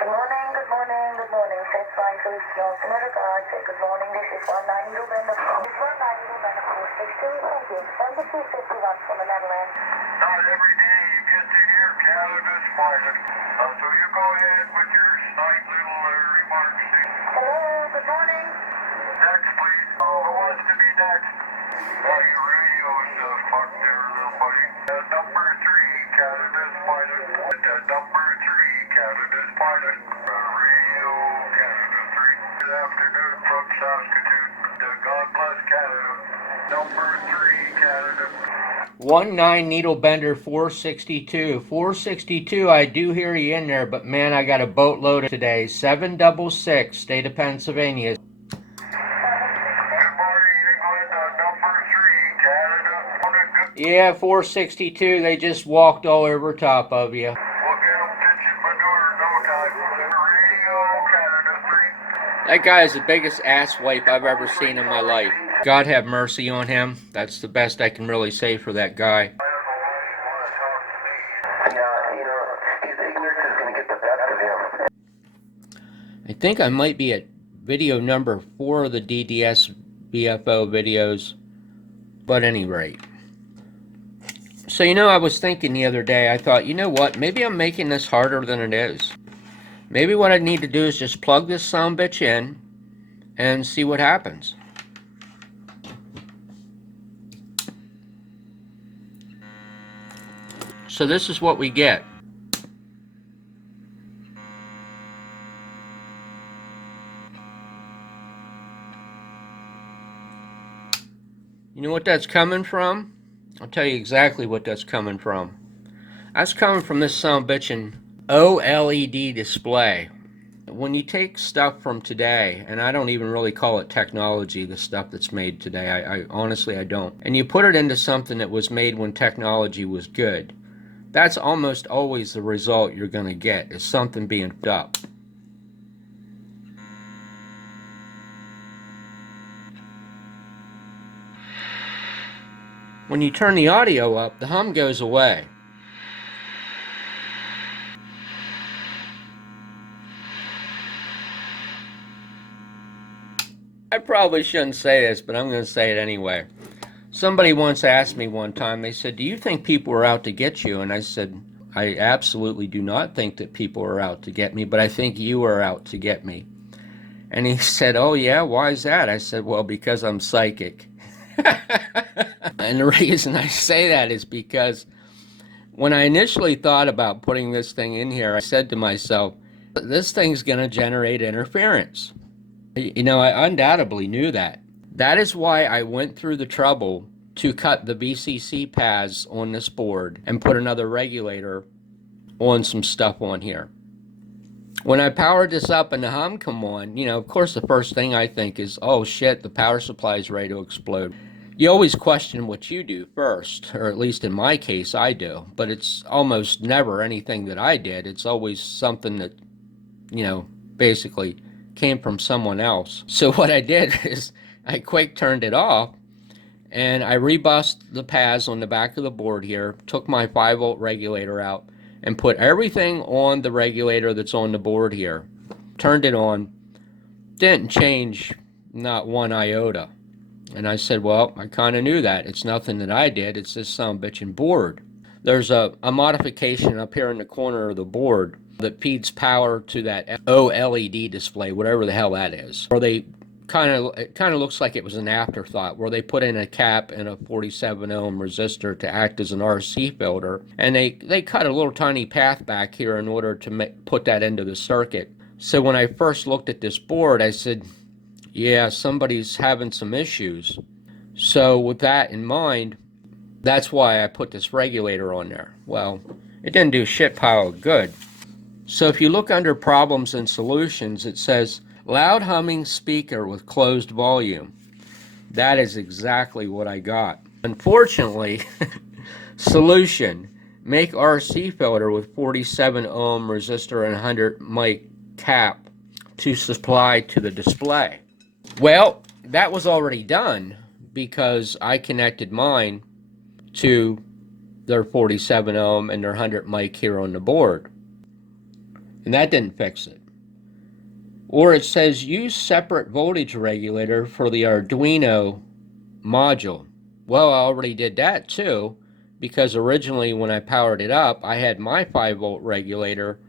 Good morning, good morning. Test fine for this Johnson and regard. Say good morning. This is 19 November. This 19 November 462. Thank you. Number 251 from the Netherlands. Not every day you get to hear Canada's finest. So you go ahead with your snide little remarks. Hello, good morning. Next, please. Who wants to be next? Your radio's fucked there, little buddy. Number 3, Canada's finest. Number 3, Canada's finest. Radio Canada 3. Good afternoon from Saskatoon. God bless Canada. Number 3, Canada. 19 Needle Bender 462. 462, I do hear you in there, but man, I got a boatload today. 766, state of Pennsylvania. Yeah, 462, they just walked all over top of you. We'll get them pitching manure no time. Radio Canada 3. That guy is the biggest asswipe I've ever seen in my life. God have mercy on him. That's the best I can really say for that guy. I think I might be at video number 4 of the ddsvfo videos, but at any rate. So, I was thinking the other day, I thought, you know what, maybe I'm making this harder than it is. Maybe what I need to do is just plug this sumbitch in and see what happens. So this is what we get. You know what that's coming from? I'll tell you exactly what that's coming from. That's coming from this sumbitchin' OLED display. When you take stuff from today, and I don't even really call it technology, the stuff that's made today, I honestly I don't, and you put it into something that was made when technology was good, that's almost always the result you're going to get, is something being up. When you turn the audio up, the hum goes away. I probably shouldn't say this, but I'm going to say it anyway. Somebody once asked me one time, they said, do you think people are out to get you? And I said, I absolutely do not think that people are out to get me, but I think you are out to get me. And he said, oh yeah, why is that? I said, well, because I'm psychic. And the reason I say that is because when I initially thought about putting this thing in here, I said to myself, this thing's going to generate interference. I undoubtedly knew that. That is why I went through the trouble to cut the VCC pads on this board and put another regulator on some stuff on here. When I powered this up and the hum come on, of course the first thing I think is, oh shit, the power supply is ready to explode. You always question what you do first, or at least in my case I do, but it's almost never anything that I did. It's always something that, basically came from someone else. So what I did is I quick turned it off and I rebussed the pads on the back of the board here, took my 5-volt regulator out and put everything on the regulator that's on the board here. Turned it on, didn't change not one iota. And I said, well, I kind of knew that. It's nothing that I did. It's this sumbitchin' board. There's a modification up here in the corner of the board that feeds power to that OLED display, whatever the hell that is. Or it kind of looks like it was an afterthought, where they put in a cap and a 47 ohm resistor to act as an RC filter, and they cut a little tiny path back here in order to put that into the circuit. So when I first looked at this board, I said, yeah, somebody's having some issues. So with that in mind, that's why I put this regulator on there. Well, it didn't do shit pile of good. So if you look under problems and solutions, it says loud humming speaker with closed volume. That is exactly what I got. Unfortunately, solution, make RC filter with 47 ohm resistor and 100 mic cap to supply to the display. Well, that was already done because I connected mine to their 47 ohm and their 100 mic here on the board. and that didn't fix it. Or it says use separate voltage regulator for the Arduino module. Well, I already did that too, because originally when I powered it up, I had my 5-volt regulator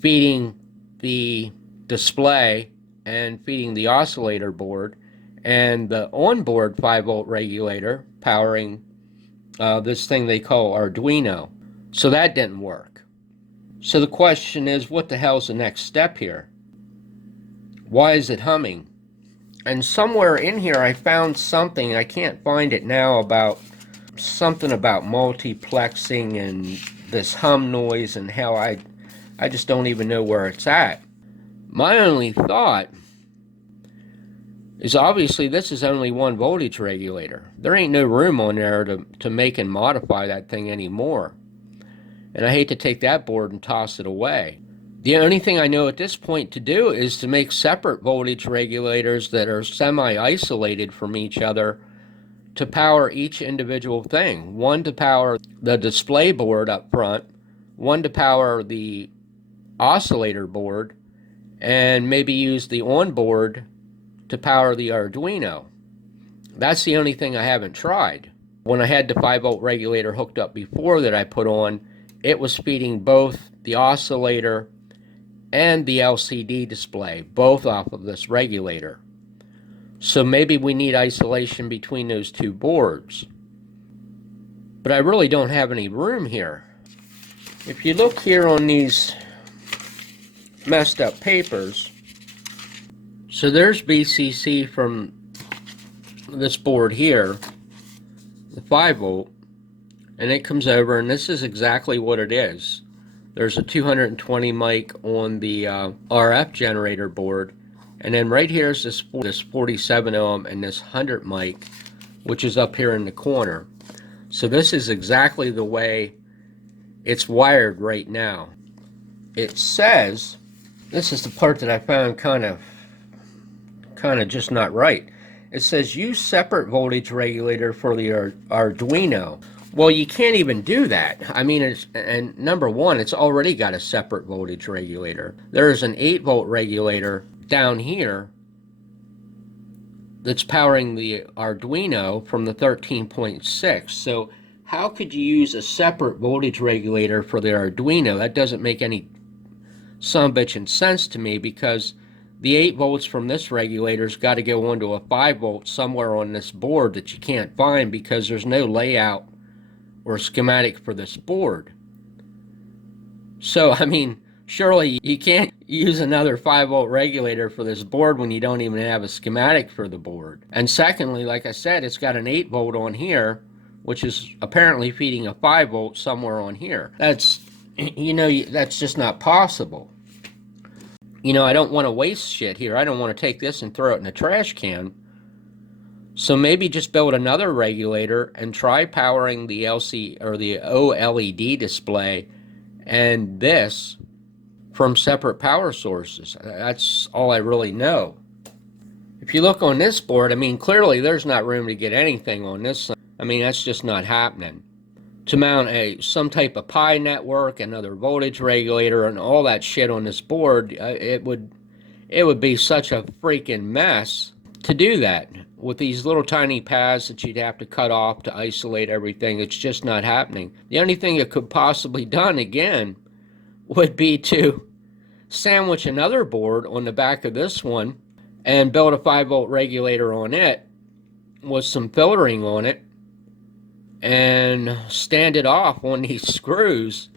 feeding the display and feeding the oscillator board, and the onboard 5-volt regulator powering this thing they call Arduino. So that didn't work. So the question is, what the hell's the next step here? Why is it humming? And somewhere in here I found something, I can't find it now, about something about multiplexing and this hum noise, and how I just don't even know where it's at. My only thought is, obviously this is only one voltage regulator. There ain't no room on there to make and modify that thing anymore. And I hate to take that board and toss it away. The only thing I know at this point to do is to make separate voltage regulators that are semi-isolated from each other to power each individual thing. One to power the display board up front, one to power the oscillator board, and maybe use the onboard to power the Arduino. That's the only thing I haven't tried. When I had the 5-volt regulator hooked up before that I put on, it was feeding both the oscillator and the LCD display, both off of this regulator. So maybe we need isolation between those two boards. But I really don't have any room here. If you look here on these messed up papers, so there's VCC from this board here, the 5-volt, and it comes over, and this is exactly what it is. There's a 220 mic on the RF generator board, and then right here is this 47 ohm and this 100 mic, which is up here in the corner. So this is exactly the way it's wired right now. It says, this is the part that I found kind of just not right. It says use separate voltage regulator for the Arduino. Well, you can't even do that. I mean, and number one, it's already got a separate voltage regulator. There's an 8-volt regulator down here that's powering the Arduino from the 13.6. So how could you use a separate voltage regulator for the Arduino? That doesn't make any sumbitchin' sense to me, because the 8 volts from this regulator's got to go onto a 5-volt somewhere on this board that you can't find, because there's no layout or schematic for this board. So, I mean, surely you can't use another 5-volt regulator for this board when you don't even have a schematic for the board. And secondly, like I said, it's got an 8-volt on here, which is apparently feeding a 5-volt somewhere on here. That's, that's just not possible. I don't want to waste shit here. I don't want to take this and throw it in a trash can. So maybe just build another regulator and try powering the LC or the OLED display and this from separate power sources. That's all I really know. If you look on this board, I mean, clearly there's not room to get anything on this. I mean, that's just not happening. To mount some type of Pi network, another voltage regulator, and all that shit on this board, it would be such a freaking mess to do that with these little tiny pads that you'd have to cut off to isolate everything. It's just not happening. The only thing that could possibly done again would be to sandwich another board on the back of this one and build a 5-volt regulator on it with some filtering on it and stand it off on these screws,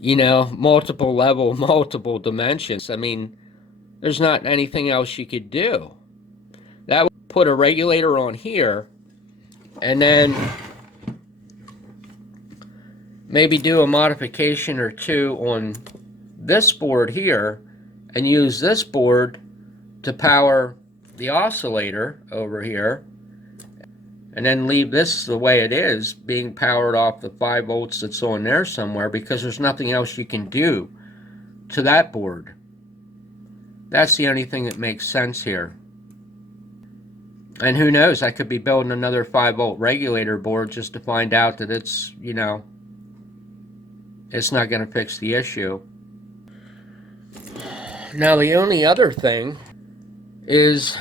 multiple level, multiple dimensions. I mean, there's not anything else you could do. That would put a regulator on here, and then maybe do a modification or two on this board here, and use this board to power the oscillator over here, and then leave this the way it is, being powered off the 5 volts that's on there somewhere, because there's nothing else you can do to that board. That's the only thing that makes sense here. And who knows, I could be building another 5-volt regulator board just to find out that it's, it's not going to fix the issue. Now the only other thing is,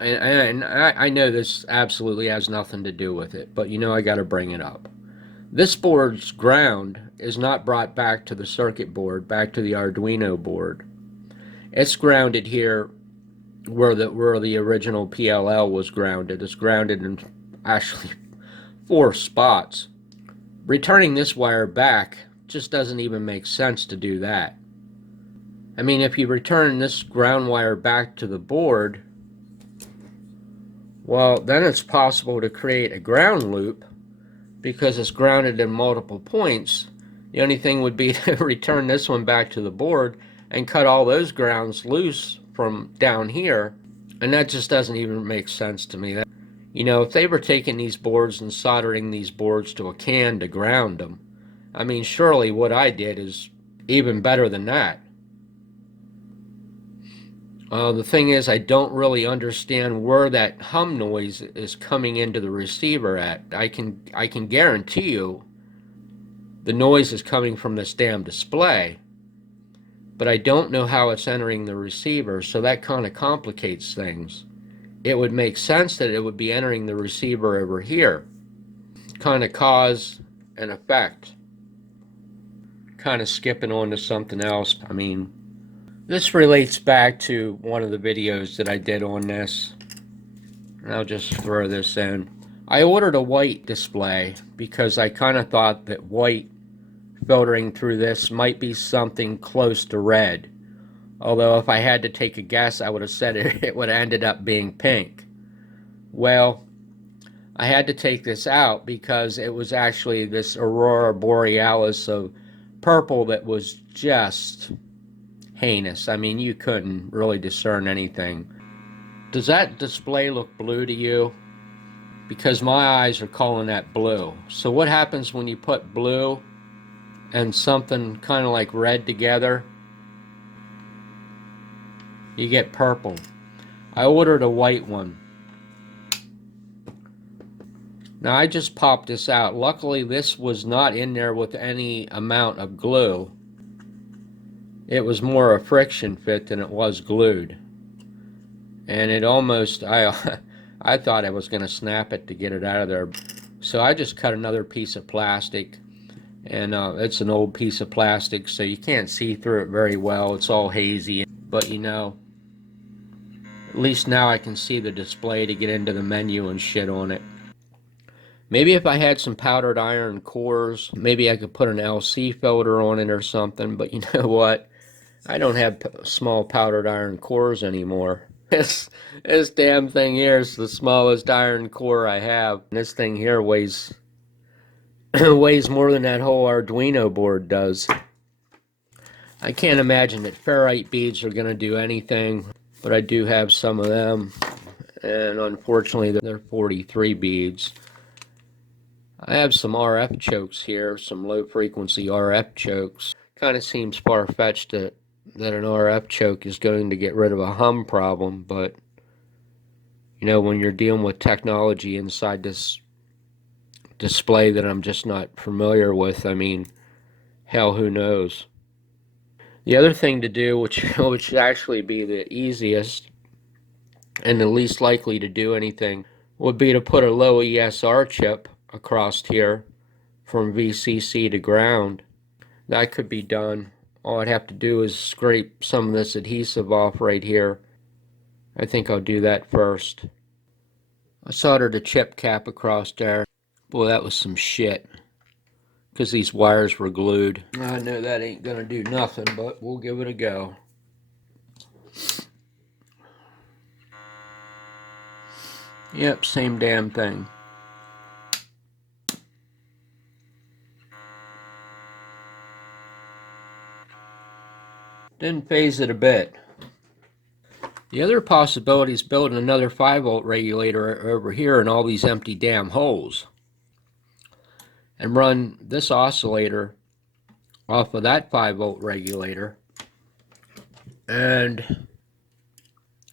and I know this absolutely has nothing to do with it, but you know I got to bring it up. This board's ground is not brought back to the circuit board, back to the Arduino board. It's grounded here where the original PLL was grounded. It's grounded in actually 4 spots. Returning this wire back just doesn't even make sense to do that. I mean, if you return this ground wire back to the board, well, then it's possible to create a ground loop because it's grounded in multiple points. The only thing would be to return this one back to the board and cut all those grounds loose from down here, and that just doesn't even make sense to me. You know, if they were taking these boards and soldering these boards to a can to ground them, I mean, surely what I did is even better than that. The thing is, I don't really understand where that hum noise is coming into the receiver at. I can guarantee you the noise is coming from this damn display, but I don't know how it's entering the receiver, so that kind of complicates things. It would make sense that it would be entering the receiver over here. Kind of cause and effect. Kind of skipping on to something else. I mean, this relates back to one of the videos that I did on this. And I'll just throw this in. I ordered a white display because I kind of thought that white filtering through this might be something close to red. Although if I had to take a guess, I would have said it would have ended up being pink. Well, I had to take this out because it was actually this aurora borealis of purple that was just heinous. I mean, you couldn't really discern anything. Does that display look blue to you? Because my eyes are calling that blue. So what happens when you put blue and something kind of like red together? You get purple. I ordered a white one. Now I just popped this out. Luckily this was not in there with any amount of glue. It was more a friction fit than it was glued. And it almost, I thought I was going to snap it to get it out of there. So I just cut another piece of plastic. And it's an old piece of plastic, so you can't see through it very well. It's all hazy. But you know, at least now I can see the display to get into the menu and shit on it. Maybe if I had some powdered iron cores, maybe I could put an LC filter on it or something. But you know what? I don't have small powdered iron cores anymore. This damn thing here is the smallest iron core I have. This thing here weighs weighs more than that whole Arduino board does. I can't imagine that ferrite beads are going to do anything, but I do have some of them, and unfortunately they're 43 beads. I have some RF chokes here, some low frequency RF chokes. Kind of seems far-fetched that an RF choke is going to get rid of a hum problem, but you know, when you're dealing with technology inside this display that I'm just not familiar with, I mean, hell, who knows? The other thing to do, which would actually be the easiest and the least likely to do anything, would be to put a low ESR chip across here from VCC to ground. That could be done. All I'd have to do is scrape some of this adhesive off right here. I think I'll do that first. I soldered a chip cap across there. Boy, that was some shit. Because these wires were glued. I know that ain't gonna do nothing, but we'll give it a go. Yep, same damn thing. Didn't phase it a bit. The other possibility is building another 5-volt regulator over here in all these empty damn holes. And run this oscillator off of that 5-volt regulator. And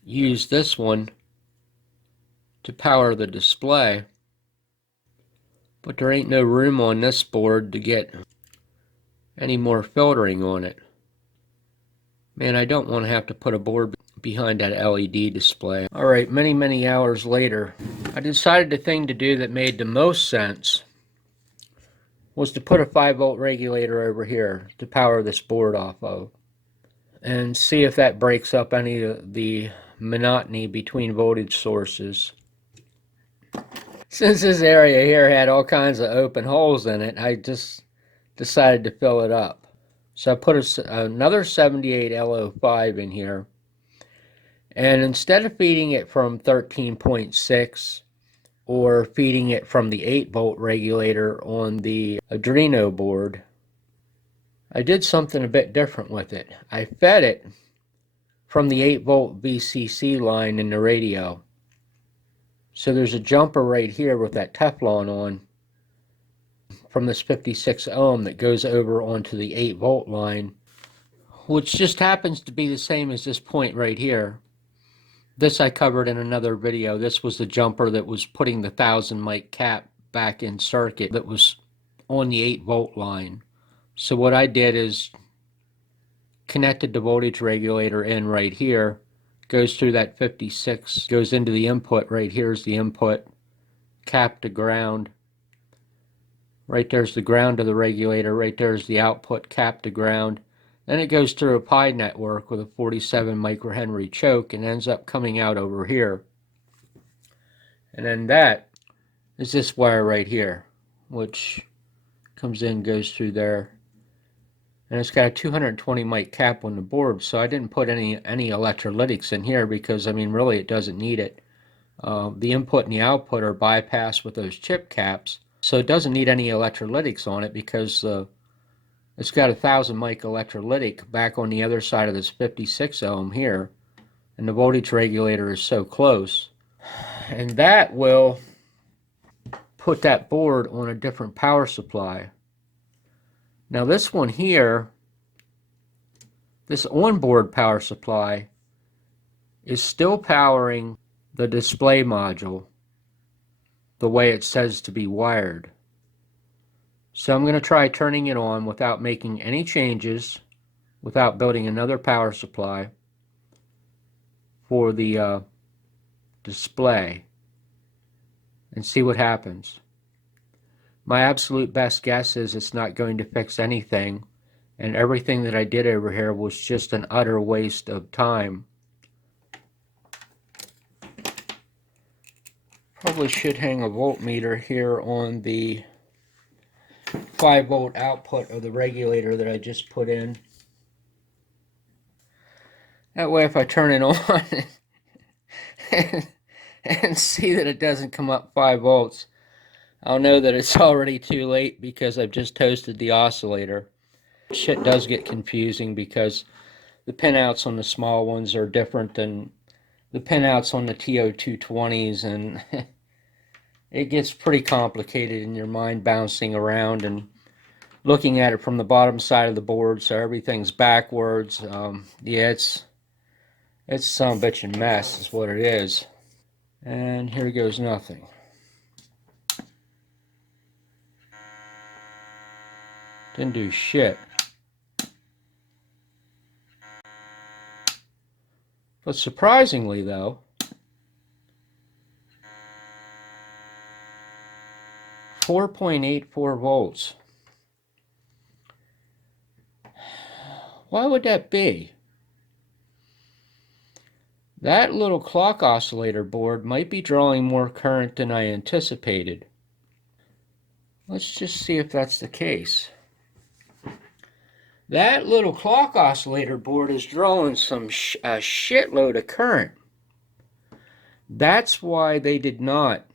use this one to power the display. But there ain't no room on this board to get any more filtering on it. Man, I don't want to have to put a board behind that LED display. Alright, many hours later, I decided the thing to do that made the most sense was to put a 5-volt regulator over here to power this board off of, and see if that breaks up any of the monotony between voltage sources. Since this area here had all kinds of open holes in it, I just decided to fill it up. So I put another 78 LO5 in here, and instead of feeding it from 13.6 or feeding it from the 8-volt regulator on the Arduino board, I did something a bit different with it. I fed it from the 8-volt VCC line in the radio. So there's a jumper right here with that Teflon on from this 56 ohm that goes over onto the 8-volt line, which just happens to be the same as this point right here. This I covered in another video. This was the jumper that was putting the 1000 mic cap back in circuit that was on the 8-volt line. So what I did is connected the voltage regulator in right here, goes through that 56, goes into the input. Right here's the input, cap to ground. Right there's the ground of the regulator. Right there's the output, cap to ground. Then it goes through a pi network with a 47 microhenry choke and ends up coming out over here. And then that is this wire right here, which comes in, goes through there. And it's got a 220 mic cap on the board, so I didn't put any electrolytics in here because, I mean, really it doesn't need it. The input and the output are bypassed with those chip caps, so it doesn't need any electrolytics on it because it's got a 1000 mic electrolytic back on the other side of this 56 ohm here, and the voltage regulator is so close. And that will put that board on a different power supply. Now this one here, this onboard power supply, is still powering the display module the way it says to be wired. So I'm going to try turning it on without making any changes, without building another power supply for the display, and see what happens. My absolute best guess is it's not going to fix anything, and everything that I did over here was just an utter waste of time. Probably should hang a voltmeter here on the 5-volt output of the regulator that I just put in. That way if I turn it on and see that it doesn't come up 5 volts, I'll know that it's already too late because I've just toasted the oscillator. Shit does get confusing because the pinouts on the small ones are different than the pinouts on the TO220s, and it gets pretty complicated in your mind bouncing around and looking at it from the bottom side of the board, so everything's backwards. Yeah, it's some bitchin' mess is what it is. And here goes nothing. Didn't do shit. But surprisingly though, 4.84 volts. Why would that be? That little clock oscillator board might be drawing more current than I anticipated. Let's just see if that's the case. That little clock oscillator board is drawing some a shitload of current. That's why they did not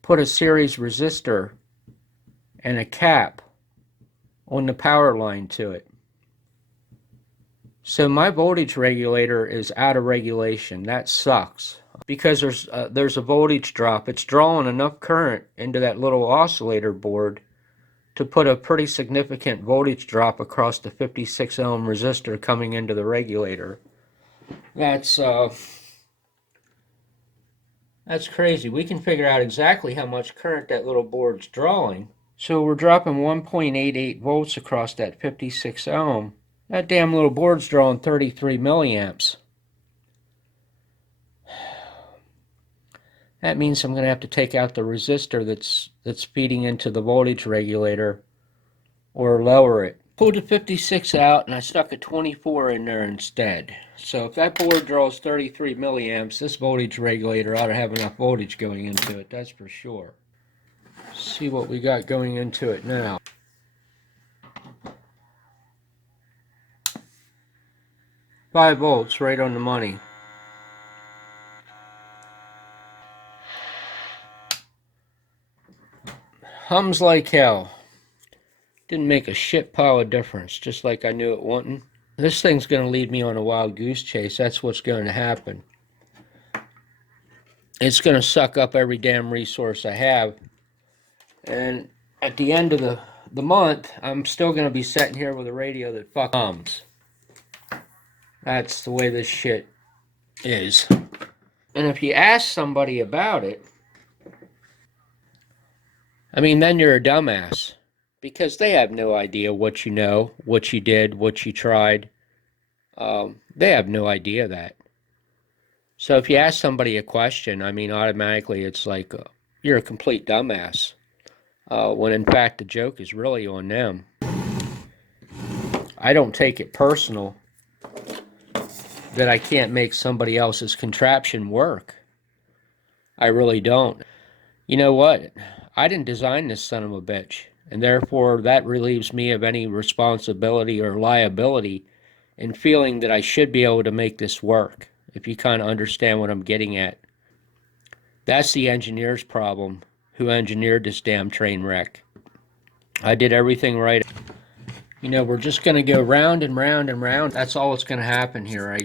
put a series resistor and a cap on the power line to it. So my voltage regulator is out of regulation. That sucks because there's a voltage drop. It's drawing enough current into that little oscillator board to put a pretty significant voltage drop across the 56 ohm resistor coming into the regulator. That's crazy. We can figure out exactly how much current that little board's drawing. So we're dropping 1.88 volts across that 56 ohm. That damn little board's drawing 33 milliamps. That means I'm going to have to take out the resistor that's feeding into the voltage regulator or lower it. Pulled the 56 out and I stuck a 24 in there instead. So if that board draws 33 milliamps, this voltage regulator ought to have enough voltage going into it, that's for sure. Let's see what we got going into it now. Five volts, right on the money. Hums like hell. Didn't make a shit pile of difference, just like I knew it wouldn't. This thing's going to lead me on a wild goose chase. That's what's going to happen. It's going to suck up every damn resource I have. And at the end of the month, I'm still going to be sitting here with a radio that fuck hums. That's the way this shit is. And if you ask somebody about it, I mean, then you're a dumbass. Because they have no idea what you know, what you did, what you tried. They have no idea that. So if you ask somebody a question, I mean, automatically it's like, you're a complete dumbass. When in fact the joke is really on them. I don't take it personal that I can't make somebody else's contraption work. I really don't. You know what? I didn't design this son of a bitch. And therefore, that relieves me of any responsibility or liability in feeling that I should be able to make this work, if you kind of understand what I'm getting at. That's the engineer's problem, who engineered this damn train wreck. I did everything right. You know, we're just going to go round and round and round. That's all that's going to happen here.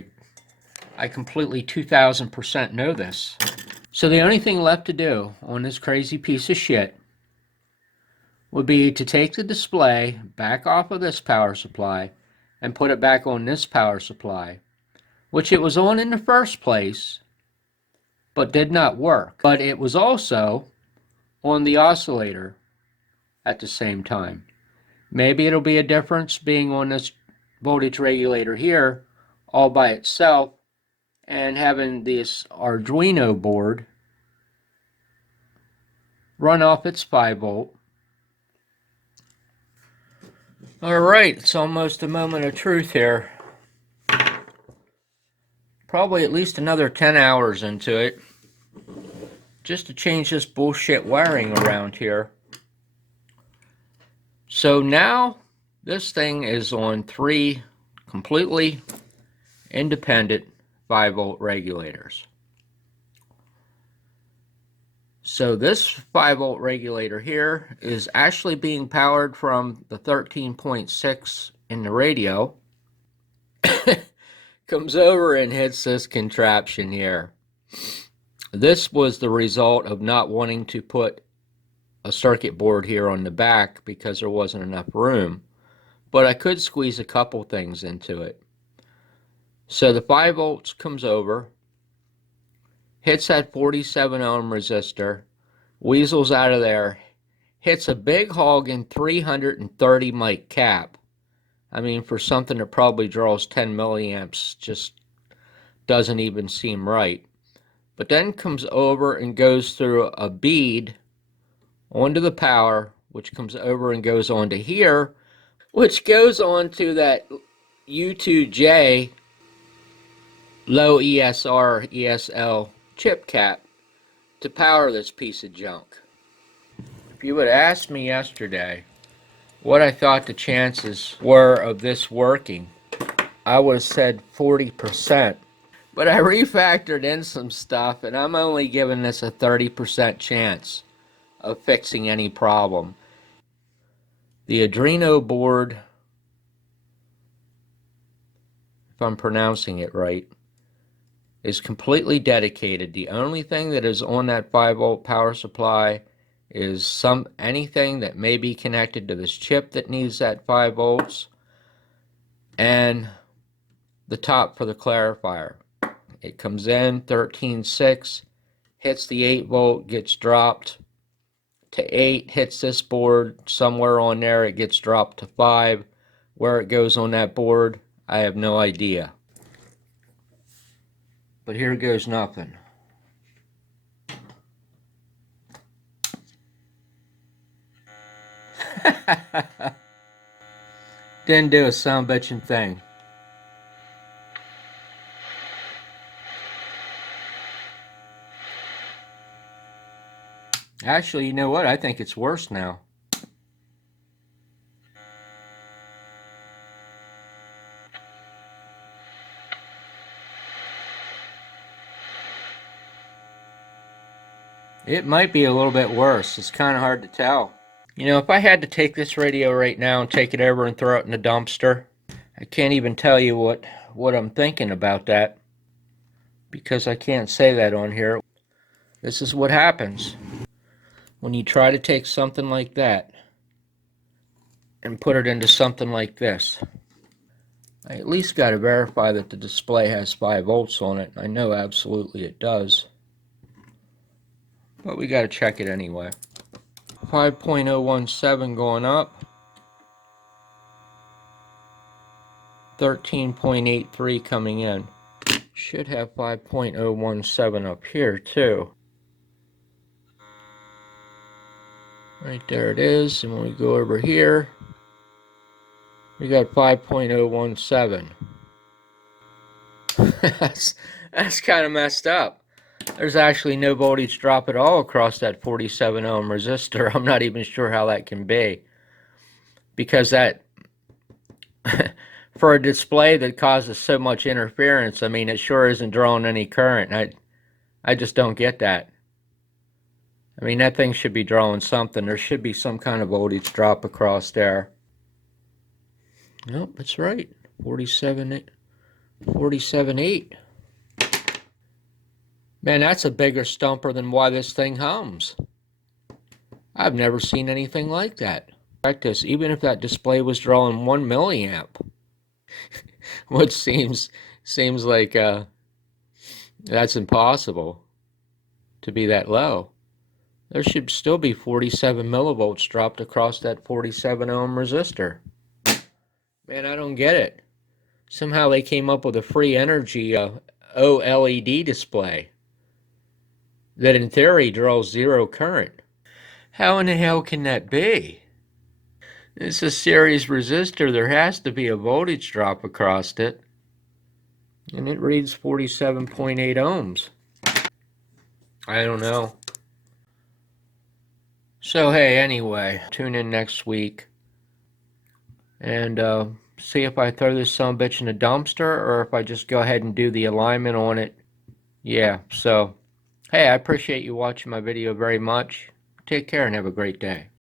I completely 2,000% know this. So the only thing left to do on this crazy piece of shit would be to take the display back off of this power supply and put it back on this power supply, which it was on in the first place, but did not work. But it was also on the oscillator at the same time. Maybe it'll be a difference being on this voltage regulator here all by itself and having this Arduino board run off its 5 volt. Alright, it's almost a moment of truth here. Probably at least another 10 hours into it, just to change this bullshit wiring around here. So now this thing is on 3 completely independent 5 volt regulators. So this 5 volt regulator here is actually being powered from the 13.6 in the radio. Comes over and hits this contraption here. This was the result of not wanting to put a circuit board here on the back because there wasn't enough room. But I could squeeze a couple things into it. So the 5 volts comes over, hits that 47 ohm resistor, weasels out of there, hits a big hogging 330 mic cap. I mean, for something that probably draws 10 milliamps, just doesn't even seem right. But then comes over and goes through a bead onto the power, which comes over and goes onto here, which goes onto that U2J low ESR ESL chip cap to power this piece of junk. If you would ask me yesterday what I thought the chances were of this working, I would have said 40%. But I refactored in some stuff, and I'm only giving this a 30% chance of fixing any problem. The Arduino board, if I'm pronouncing it right, is completely dedicated. The only thing that is on that 5 volt power supply is anything that may be connected to this chip that needs that 5 volts, and the top for the clarifier. It comes in 13.6, hits the 8 volt, gets dropped to 8, hits this board somewhere on there, it gets dropped to 5, Where it goes on that board, I have no idea. But here goes nothing. Didn't do a sound bitchin' thing. Actually, you know what? I think it's worse now. It might be a little bit worse. It's kind of hard to tell. You know, if I had to take this radio right now and take it over and throw it in the dumpster, I can't even tell you what I'm thinking about that, because I can't say that on here. This is what happens when you try to take something like that and put it into something like this. I at least got to verify that the display has 5 volts on it. I know absolutely it does, but we got to check it anyway. 5.017 going up, 13.83 coming in. Should have 5.017 up here too. Right there it is. And when we go over here, we got 5.017. that's kind of messed up. There's actually no voltage drop at all across that 47 ohm resistor. I'm not even sure how that can be, because that for a display that causes so much interference, I mean, it sure isn't drawing any current. I just don't get that. I mean, that thing should be drawing something. There should be some kind of voltage drop across there. Nope, that's right. 47.8. Man, that's a bigger stumper than why this thing hums. I've never seen anything like that. Practice, even if that display was drawing 1 milliamp, which seems like that's impossible to be that low. There should still be 47 millivolts dropped across that 47 ohm resistor. Man, I don't get it. Somehow they came up with a free energy OLED display that in theory draws 0 current. How in the hell can that be? It's a series resistor. There has to be a voltage drop across it. And it reads 47.8 ohms. I don't know. So hey, anyway, tune in next week and see if I throw this sumbitch in a dumpster or if I just go ahead and do the alignment on it. Yeah, so hey, I appreciate you watching my video very much. Take care and have a great day.